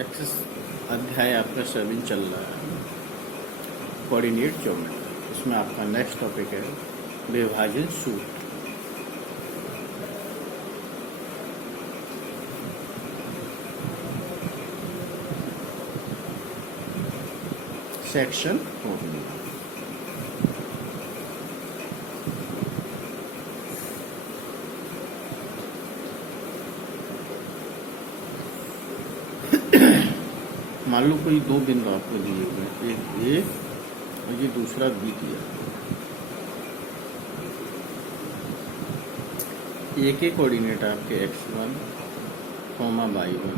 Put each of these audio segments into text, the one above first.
Access अध्याय आपका 7 चल रहा है, कोऑर्डिनेट ज्योमेट्री। इसमें आपका नेक्स्ट टॉपिक है विभाजन सूत्र। सेक्शन 4। मान लो कोई दो बिंदु आपको दिए हुए हैं, एक ए और ये दूसरा बी दिया। ए के कोऑर्डिनेट आपके x1, y1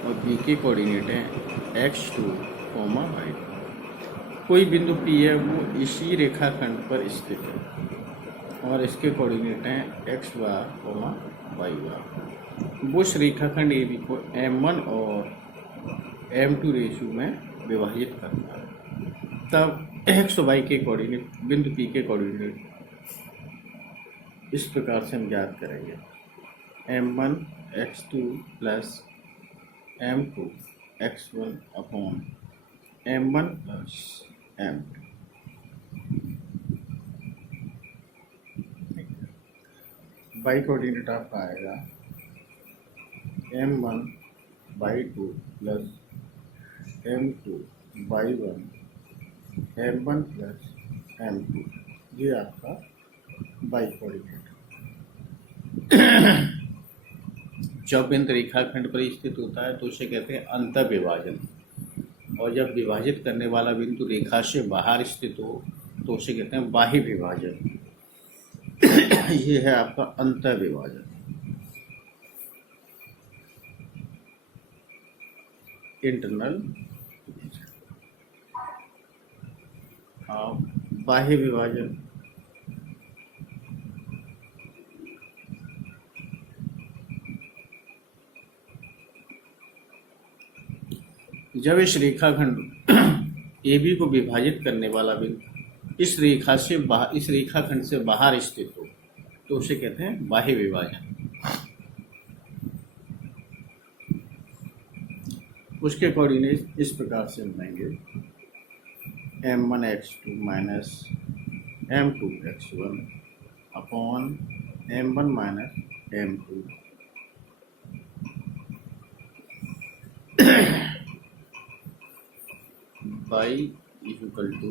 और बी के कोऑर्डिनेट हैं x2, y2। कोई बिंदु P है वो इसी रेखाखंड पर स्थित है और इसके कोऑर्डिनेट हैं x बार, y बार। वो उस रेखाखंड AB को M1 और M2 रेशियो में विभाजित करता है। तब x और y के कोऑर्डिनेट बिंदु P के कोऑर्डिनेट इस प्रकार से हम ज्ञात करेंगे। M1 x2 plus M2 x1 upon M1 plus M2। y coordinate आपका आएगा M1 y2 plus M2 y1 M1 plus M2। ये आपका y कोऑर्डिनेट। जब बिंदु रेखाखंड पर स्थित होता है तो उसे कहते हैं अंतर विभाजन, और जब विभाजित करने वाला बिंदु रेखा से बाहर स्थित हो तो उसे कहते हैं बाह्य विभाजन। ये है आपका अंतर विभाजन। इंटरनल बाह्य विभाजन। जब इस रेखाखंड AB को विभाजित करने वाला बिंदु इस रेखाखंड से बाहर स्थित हो तो उसे कहते हैं बाह्य विभाजन। उसके कोऑर्डिनेट इस प्रकार से बनेंगे M1 x2 minus M2 x1 upon M1 minus M2। y equal to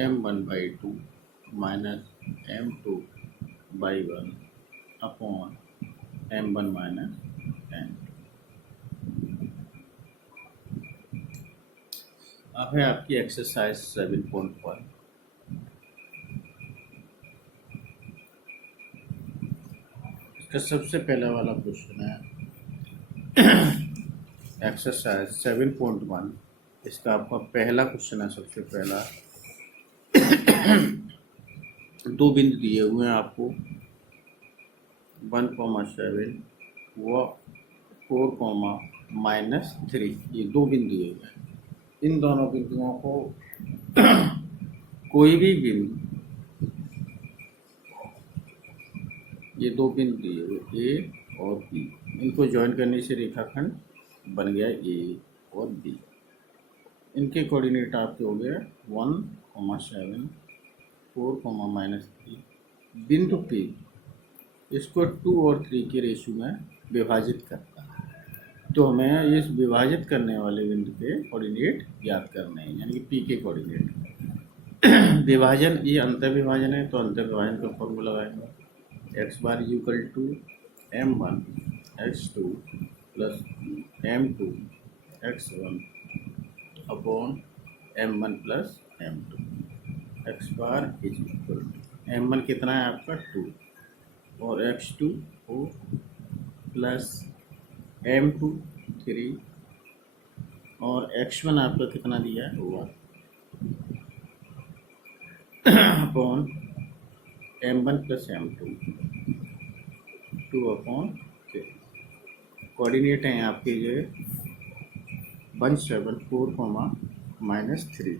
M1 by 2 minus M2 by 1 upon M1 minus M2। अब है आपकी एक्सरसाइज 7.1। इसका सबसे पहला वाला क्वेश्चन है एक्सरसाइज 7.1। इसका आपका पहला क्वेश्चन है। सबसे पहला दो बिंदु दिए हुए हैं आपको 1,7 व 4,-3। ये दो बिंदु दिए हुए हैं। इन दोनों बिंदुओं को कोई भी बिंदु, ये दो बिंदु दिए हुए A और B, इनको ज्वाइन करने से रेखाखंड बन गया A और B। इनके कोऑर्डिनेट आपके हो गए 1,7 4,-3। बिंदु P इसको 2 और 3 के रेशियो में विभाजित करता है। तो हमें इस विभाजित करने वाले बिंदु के कोऑर्डिनेट ज्ञात करने हैं, यानी कि P के कोऑर्डिनेट। विभाजन ये अंतर विभाजन है, तो अंतर विभाजन का फॉर्मूला लगाएंगे x bar equal to M1 x2 plus M2 x1 upon M1 plus M2। x bar is equal to M1 कितना है आपका 2 और x2 4 प्लस M2 3 और x1 आपका कितना दिया है 1 upon M1 plus M2 2 upon 3। Coordinate हैं आपके जो 1,7 4,-3।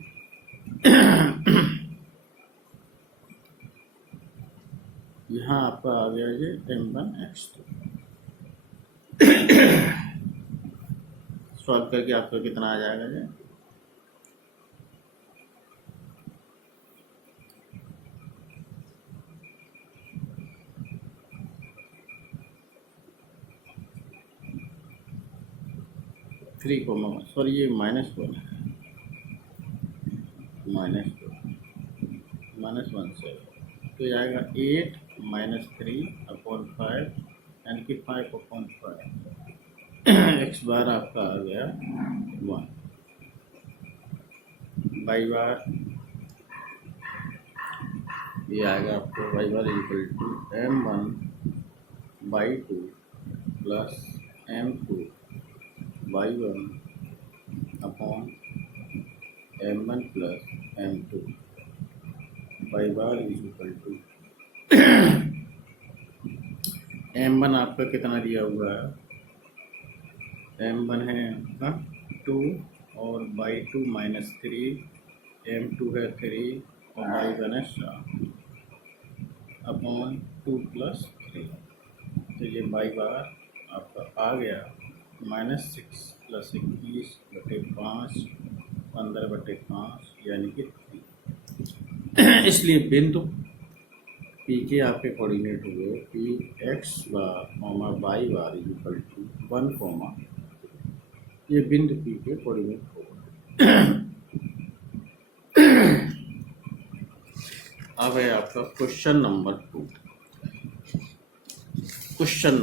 यहाँ आपका आ गया ये M1 x2। सॉल्व करके आपका कितना आ जाएगा जी? थ्री कोमा सॉरी ये -1 है, -1 से तो ये आएगा 8 -3/5 यानी कि 5/5 एक्स बार आपका आ गया 1 वाई बार ये आएगा आपको y bar equal to m1/2 plus m2/1 upon m1 plus m2 y bar equal to m1 आपका कितना दिया हुआ है? m1 है आपका 2 और by2 -3 m2 है 3 और by1 है 7 अपॉन 2 प्लस 3 तो ये बाई बार आपका आ गया -6 प्लस 21/5 15/5 यानी कि 3। इसलिए बिंदु पी के आपके कोऑर्डिनेट हुए P x bar comma y bar equal to 1, ये बिंदु पी के कोऑर्डिनेट होगा। अब है आपका क्वेश्चन नंबर 2। क्वेश्चन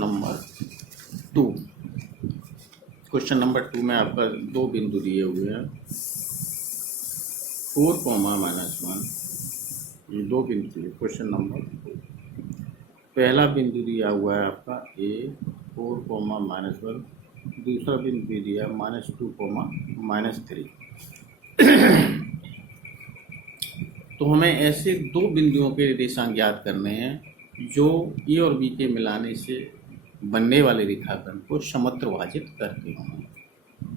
नंबर 2 में आपका दो बिंदु दिए हुए हैं 4, -1 ये दो बिंदु है। क्वेश्चन नंबर 2 पहला बिंदु दिया हुआ है आपका ए 4, -1 दूसरा बिंदु दिया -2, -3 तो हमें ऐसे दो बिंदुओं के निर्देशांक ज्ञात करने हैं जो ए और बी के मिलाने से बनने वाले रेखाखंड को समत्रिभाजित करते हों।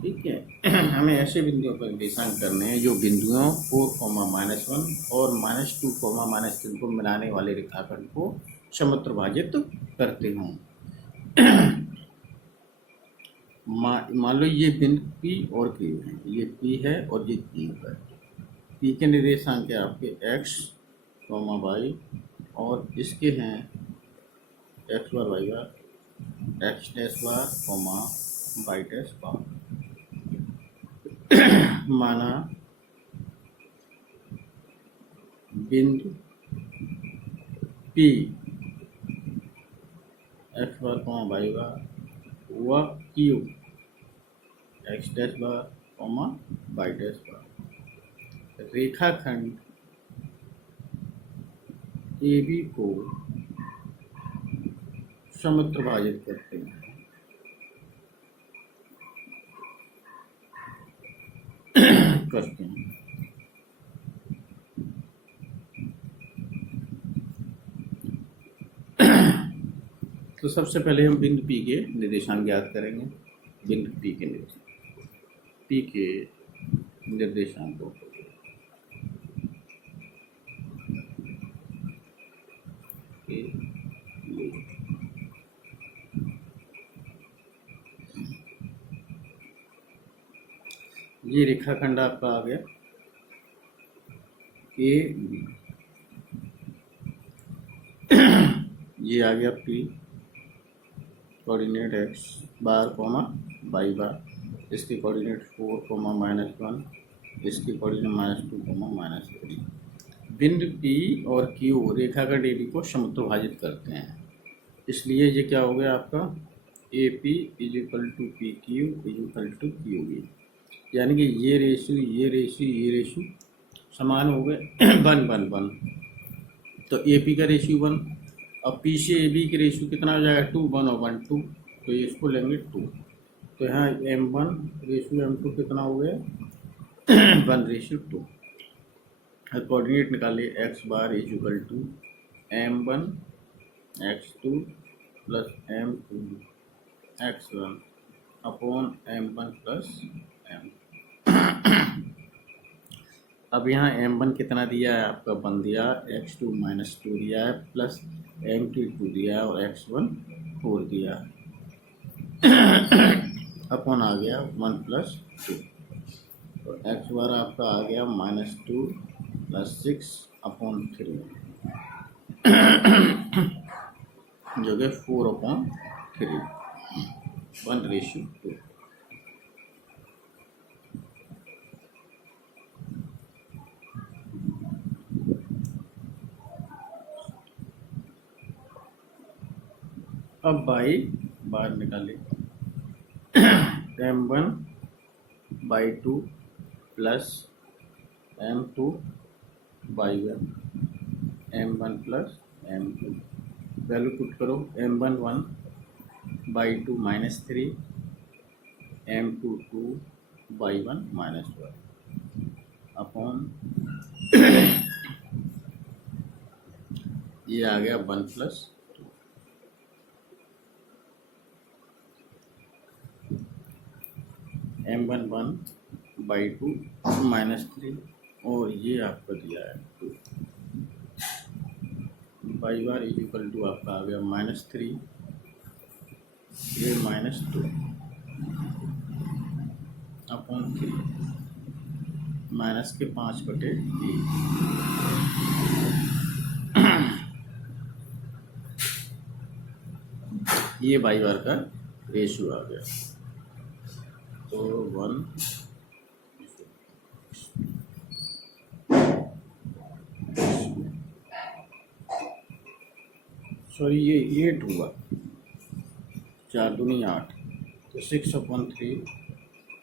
ठीक है हमें ऐसे बिंदुओं पर निर्देशांक करने हैं जो बिंदुओं 4, -1 और -2, -3 को मिलाने वाले रेखाखंड को समत्रिभाजित करते हों। मान लो ये बिंदु पी और क्यू है, ये पी है और ये क्यू है। पी के निर्देशांक है आपके x, y और इसके हैं x बार y बार x डैश बार y डैश बार। माना बिंदु P x बार y बार व Q x डैश बार y डैश बार रेखाखंड AB को समत्रिभाजित करते हैं। तो सबसे पहले हम बिंदु P के निर्देशांक ज्ञात करेंगे। बिंदु P के निर्देशांकों ये रेखाखंड आपका आ गया ए बी, ये आ गया P कोऑर्डिनेट x बार y बार, इसके कोऑर्डिनेट 4, -1 इसके कोऑर्डिनेट -2, -3। बिंदु P और Q रेखाखंड AB को समत्रिभाजित करते हैं, इसलिए ये क्या हो गया आपका AP = PQ = QB, यानी कि ये रेशियो समान हो गए 1:1। तो AP का रेशियो 1, अब P से AB के रेशियो कितना हो जाएगा 2, 1/2, तो ये इसको लेंगे 2। तो यहाँ M1 रेशियो M2 कितना हो गया 1:2। कोऑर्डिनेट निकालिए x बार = M1 x2 plus M2 x1 upon M1 plus M। अब यहाँ M1 कितना दिया है आपका 1 दिया, x2 -2 दिया है, प्लस M2 2 दिया है और x1 4 दिया है। अपॉन आ गया 1+2, तो एक्स बार आपका आ गया -2 + 6/3 जो कि 4/3 1:2। अब बाई बार निकालें, m1/2 + m2/1 m1 + m2 value put करो, m1 1/2 -3 m2 2/1 -1 अपॉन ये आ गया 1+2 m1 1/2 -3 और ये आपको दिया है 2 बाई बार इक्वल टू आपका आ गया -3 ये -2 अपॉन 3 माइनस के 5/3 ये बाई बार का रेशियो आ गया। तो 1 सॉरी ये 8 हुआ, 4 दूनी 8, तो 6/3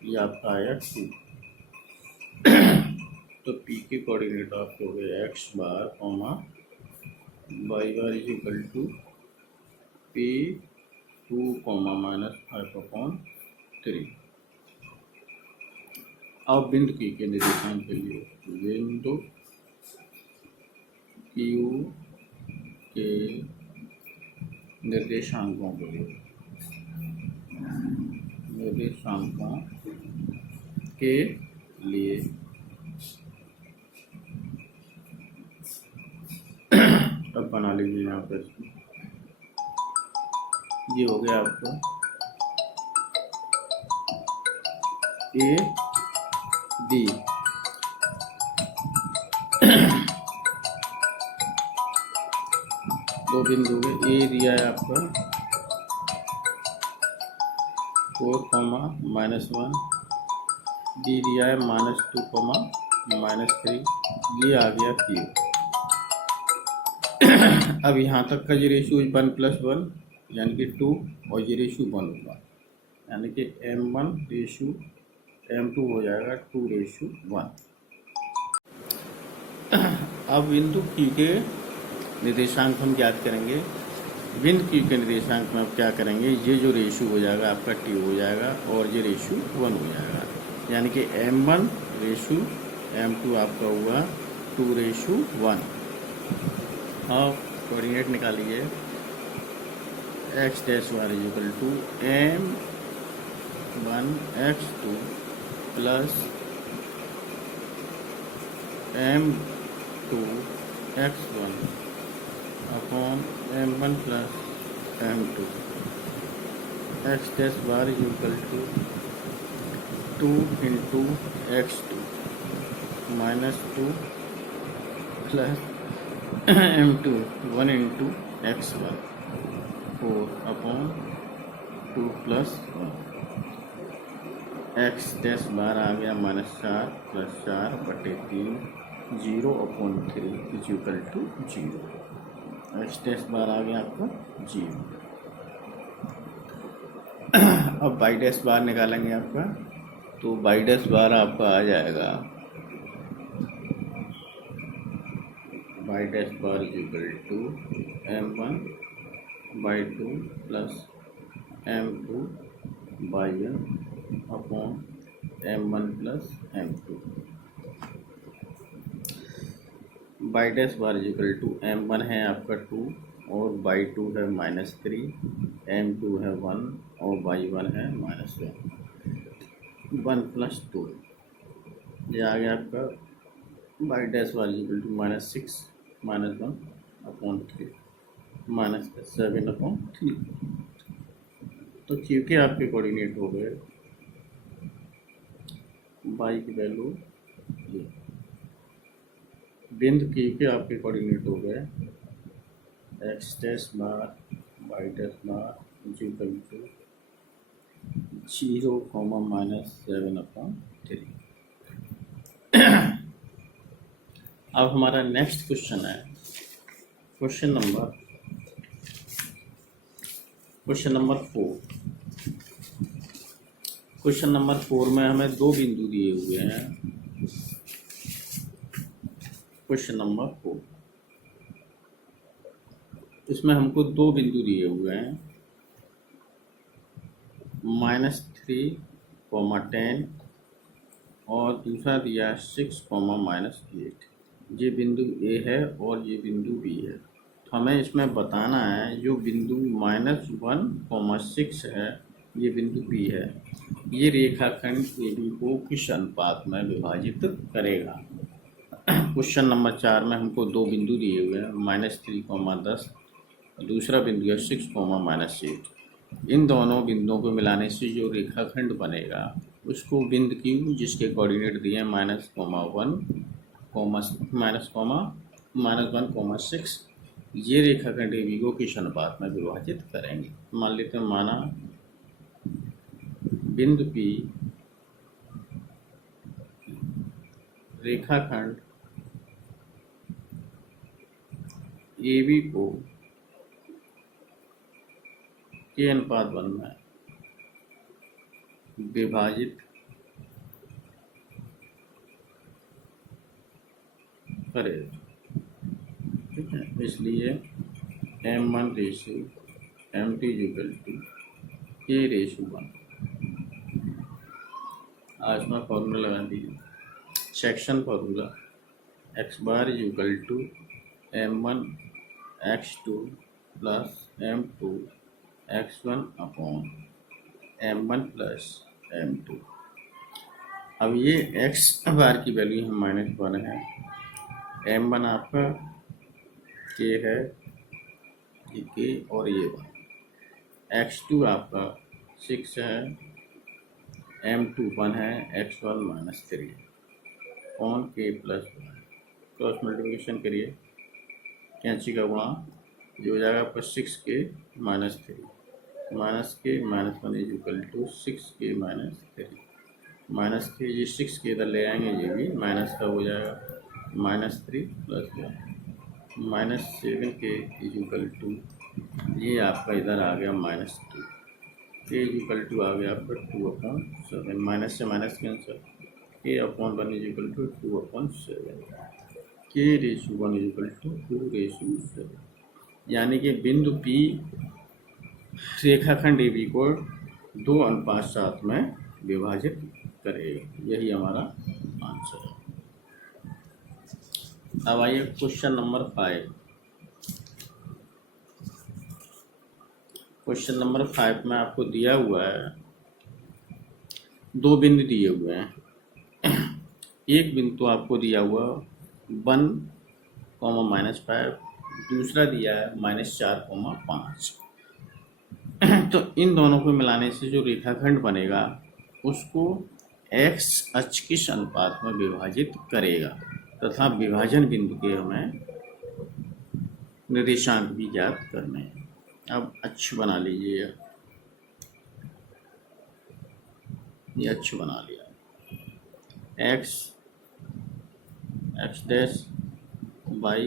ये आपका आया 2। तो पी के कोऑर्डिनेट आपके हो गए x bar comma y bar equal to P2 -5/3। अब बिंदु Q के निर्देशांक के लिए बिंदु Q के निर्देशांकों के लिए अब बना लीजिए यहाँ पर, ये हो गया आपको A B, दो बिंदु है, ए दिया है आपका 4, -1, बी दिया है -2, -3, ये आ गया Q। अब यहाँ तक का ये रेशियो 1+1 यानी कि 2 और ये रेशियो 1 होगा, यानी कि m1 रेशियो m2 हो जाएगा 2:1। अब बिंदु Q के निर्देशांक हम ज्ञात करेंगे। बिंदु Q के निर्देशांक में अब क्या करेंगे, ये जो रेशियो हो जाएगा आपका 2 हो जाएगा और ये रेशियो 1 हो जाएगा, यानी कि m1 रेशियो m2 आपका हुआ 2:1। अब कोऑर्डिनेट निकालिए, x dash y equal to m1 x2 plus m2 x1 upon m1 plus m2 x dash bar equal to 2 into x2 -2 plus m2 1 into x1 4 upon 2 + 1 x dash बार आ गया -4 + 4/3 0/3 is equal to 0। x dash बार आ गया आपका 0। अब y dash बार निकालेंगे आपका, तो y dash बार आपका आ जाएगा y dash bar is equal to m1/2 plus m2/1 upon m1 plus m2। y dash bar is equal to m1 है आपका 2 और y2 है -3, m2 है 1 और y1 है -1, 1 + 2 ये आ गया आपका y dash bar is equal to -6 -1/3 -7/3। तो क्योंकि आपके कोऑर्डिनेट हो गए बाई की वैल्यू ये बिंदु Q के आपके कोऑर्डिनेट हो गए x dash bar y dash bar equal to 0, -7/3। अब हमारा नेक्स्ट क्वेश्चन है क्वेश्चन नंबर 4। क्वेश्चन नंबर 4 में हमें दो बिंदु दिए हुए हैं। क्वेश्चन नंबर 4 इसमें हमको दो बिंदु दिए हुए हैं -3, 10 और दूसरा दिया 6, -8। ये बिंदु ए है और ये बिंदु बी है। तो हमें इसमें बताना है जो बिंदु -1, 6 है ये बिंदु बी है, ये रेखाखंड ए बी को किस अनुपात में विभाजित करेगा। क्वेश्चन नंबर 4 में हमको दो बिंदु दिए हुए हैं -3, 10 दूसरा बिंदु है 6, -8। इन दोनों बिंदुओं को मिलाने से जो रेखाखंड बनेगा उसको बिंदु Q जिसके कोऑर्डिनेट दिए हैं -1, -6 ये रेखाखंड AB को किस अनुपात में विभाजित करेंगे। मान लेते हैं माना बिंदु P रेखाखंड AB को के अनुपात 1 में विभाजित करे, ठीक है। इसलिए M1:M2 K:1। आज में फॉर्मूला लगा दीजिए सेक्शन फॉर्मूला x बार M1 x2 plus M2 x1 upon M1 plus M2। अब ये x बार की वैल्यू हम -1 है, M1 आपका k है ये k और ये 1, x2 आपका 6 है, M2 1 है, x1 -3 on k plus 1। Cross multiplication करिए कैंची का गुणा जो हो जाएगा आपका 6k -3 -k -1 = 6k -3 -3 ये 6k इधर ले आएंगे ये भी माइनस का हो जाएगा -3 + 1 -7k = ये आपका इधर आ गया -2 k = आ गया आपका 2/7 माइनस से माइनस कैंसिल k/1 = 2/7 k/1 = 2/7 यानी कि बिंदु P रेखाखंड AB को 2:7 में विभाजित करेगा। यही हमारा आंसर है। अब आइए क्वेश्चन नंबर 5। क्वेश्चन नंबर 5 में आपको दिया हुआ है दो बिंदु दिए हुए हैं। एक बिंदु तो आपको दिया हुआ 1, -5 दूसरा दिया है -4, 5। तो इन दोनों को मिलाने से जो रेखाखंड बनेगा उसको x अक्ष किस अनुपात में विभाजित करेगा तथा विभाजन बिंदु के हमें निर्देशांक भी ज्ञात करने हैं। अब अक्ष बना लीजिए, ये अक्ष बना लिया x डैश y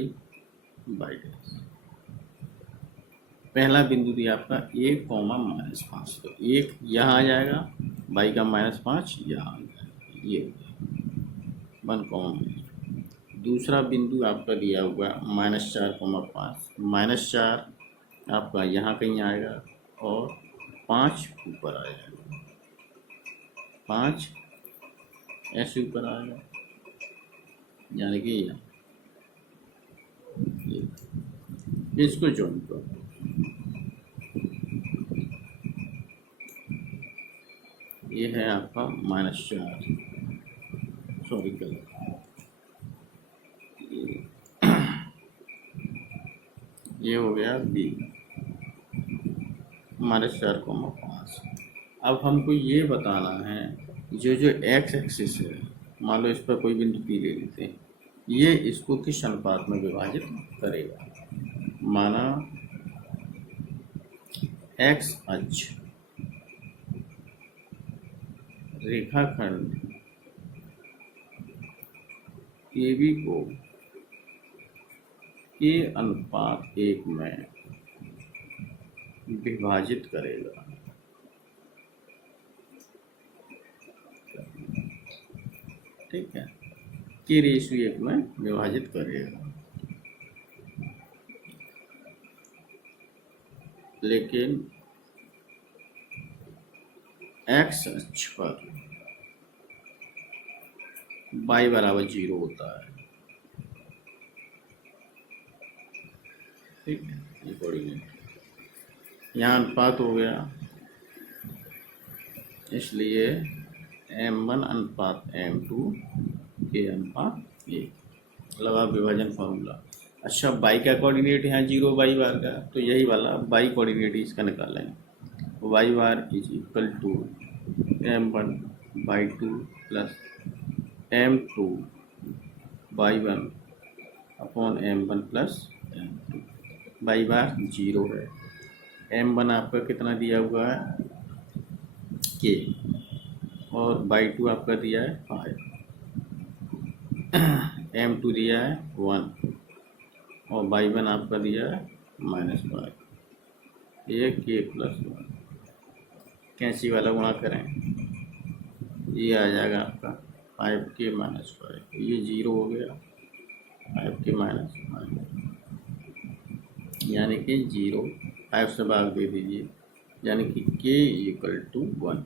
डैश। पहला बिंदु दिया आपका 1, -5 तो 1 यहाँ आ जाएगा, y का -5 यहाँ आ जाएगा, ये 1, दूसरा बिंदु आपका दिया हुआ -4, 5 -4 आपका यहाँ कहीं आएगा और 5 ऊपर आ जाएगा, 5 ऐसे ऊपर आएगा यानी कि इसको ज्वाइन करो। ये है आपका -4 सॉरी गलत ये हो गया B -4, 5 अब हमको ये बताना है जो जो एक्स एक्सिस है, मान लो इस पर कोई बिंदु पी ले लेते हैं, ये इसको किस अनुपात में विभाजित करेगा। माना एक्स अक्ष रेखाखंड AB को के अनुपात 1 में विभाजित करेगा। ठीक है, के रेशियो 1 में विभाजित करेगा। लेकिन एक्स अक्ष पर y बराबर 0 होता है। ठीक है, ये कोऑर्डिनेट यहाँ अनुपात हो गया, इसलिए M1 अनुपात M2 के अनुपात 1 लगा विभाजन फॉर्मूला। अच्छा, y का कोऑर्डिनेट यहाँ 0 y बार का, तो यही वाला y कोऑर्डिनेट इसका निकालें। y bar is equal to M1/2 plus M2 y1 upon M1 plus M2। y bar 0 है, M1 आपका कितना दिया हुआ है k, और y2 आपका दिया है 5, M2 दिया है 1 और y1 आपका दिया है -5। ये k प्लस 1 कैंची वाला गुणा करें, ये आ जाएगा आपका 5k माइनस 5, ये 0 हो गया, 5k माइनस 5 यानी कि 0, 5 से भाग दे दीजिए, यानी कि k इक्वल टू 1।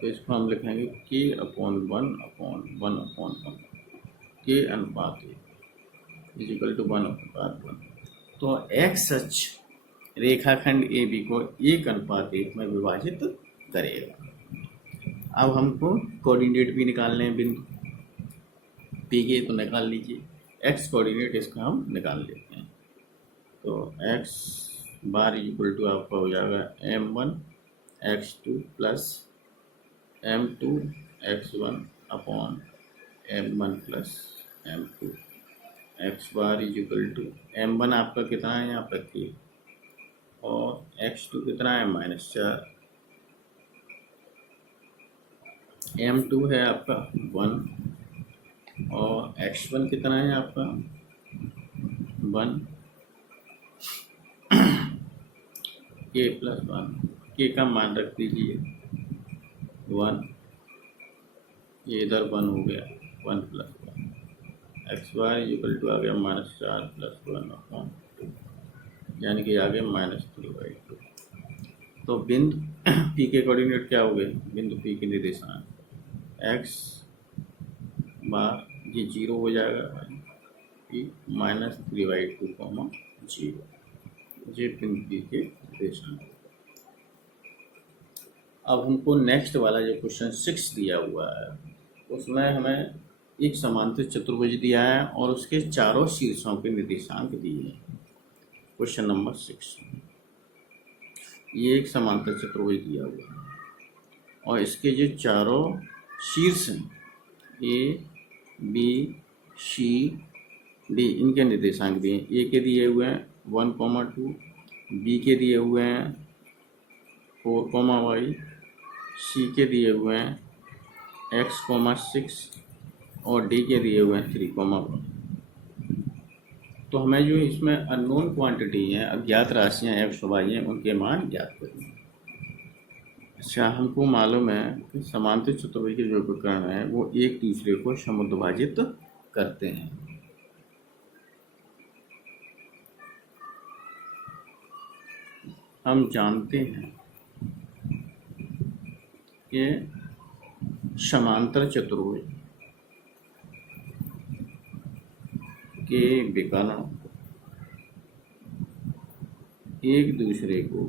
तो इसको हम लिखेंगे k upon 1 upon 1 upon 1, k अनुपात 1 इज इक्वल टू 1 अनुपात 1। तो एक्स अक्ष रेखाखंड AB को 1 अनुपात 1 में विभाजित करेगा। अब हमको कोऑर्डिनेट भी निकालने हैं बिंदु P के, तो निकाल लीजिए। एक्स कोऑर्डिनेट इसका हम निकाल लेते हैं। तो एक्स बार इक्वल टू आपका हो जाएगा M1 x2 plus M2 x1 upon M1 plus M2। X bar is equal to M1 आपका कितना है यहाँ पर k, और x2 कितना है -4, M2 है आपका 1 और x1 कितना है आपका 1, k प्लस 1, k का मान रख दीजिए 1, ये इधर 1 हो गया, 1 plus 1, x y equal to आ गया -4 प्लस 1 अपॉन 2, यानी कि आ गया -3/2। तो बिंदु P के कोऑर्डिनेट क्या हो गए, बिंदु P के निर्देशांक एक्स बार ये 0 हो जाएगा, -3/2, 0, ये बिंदु P के निर्देशांक। अब हमको नेक्स्ट वाला जो क्वेश्चन 6 दिया हुआ है, उसमें हमें एक समांतर चतुर्भुज दिया है और उसके चारों शीर्षों के निर्देशांक दिए हैं। क्वेश्चन नंबर 6, ये एक समांतर चतुर्भुज दिया हुआ है और इसके जो चारों शीर्ष हैं A B C D, इनके निर्देशांक दिए हैं। A के दिए हुए हैं 1,2, B के दिए हुए हैं 4,y, C के दिए हुए हैं x,6 और D के दिए हुए हैं 3,1। तो हमें जो इसमें अननोन क्वांटिटी हैं, अज्ञात राशियां x और y हैं, उनके मान ज्ञात करनी। अच्छा, हमको मालूम है कि समांतर चतुर्भुज के जो प्रकरण है वो एक दूसरे को समुद्रभाजित करते हैं। हम जानते हैं कि समांतर चतुर्भुज के विकर्ण एक दूसरे को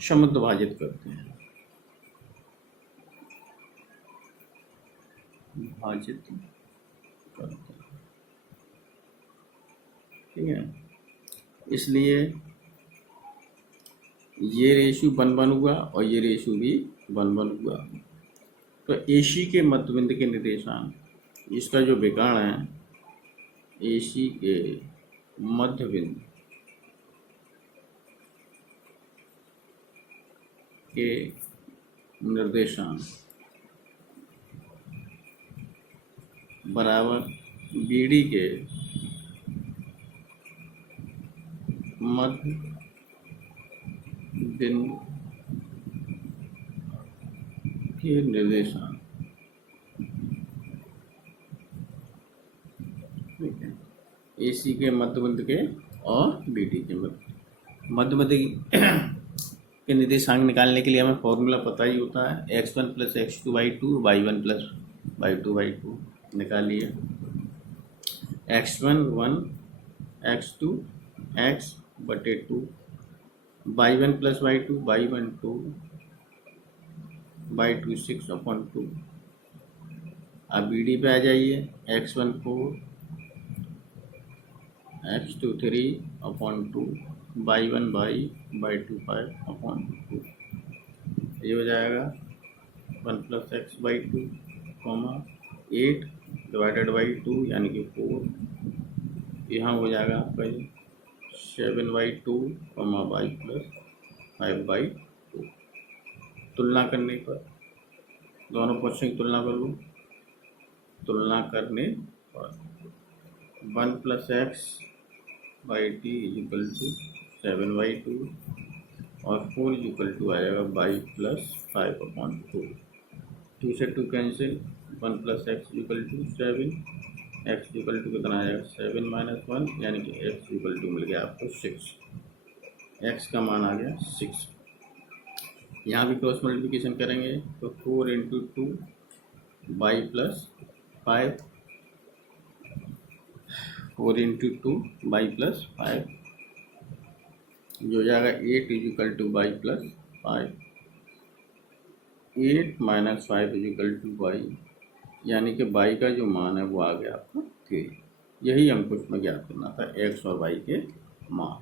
समुद्रभाजित करते हैं, भाजित करते हैं। ठीक है, इसलिए ये रेशो 1 1 हुआ और ये रेशो भी 1 1 हुआ। तो AC के मध्यबिंदु के निर्देशांक, इसका जो विकर्ण है AC के मध्यबिंदु के निर्देशांक बराबर BD के मध्य बिंदु के निर्देशांक, ठीक है। AC के मध्य बिंदु के और BD के मध्य बिंदु के निर्देशांक निकालने के लिए हमें फॉर्मूला पता ही होता है, x1 + x2/2 y1 + y2/2। निकालिए x1 1 x2 x/2 y1 + y2 y1 2 y2 6/2। अब BD पे आ जाइए, x1 4 x2 3/2 y1 y2 5/2। ये हो जाएगा 1 + x/2, 8/2 यानी कि 4। यहाँ हो जाएगा आपका ये 7/2, y + 5/2। तुलना करने पर दोनों पक्षों की तुलना कर लो। तुलना करने पर 1 + x/t = 7/2 और 4 = आ जाएगा y + 5/2। 2 से 2 कैंसिल, 1 + x = 7, x कितना आ जाएगा 7 - 1 यानी कि x मिल गया आपको 6। x का मान आ गया 6। यहाँ भी क्रॉस मल्टीप्लिकेशन करेंगे तो 4 × 2 y + 5, 4 × 2 y + 5 जो हो जाएगा 8 = y + 5। 8 - 5 = y, यानी कि y का जो मान है वो आ गया आपका 3। यही हमको इसमें ज्ञात करना था, x और y के मान।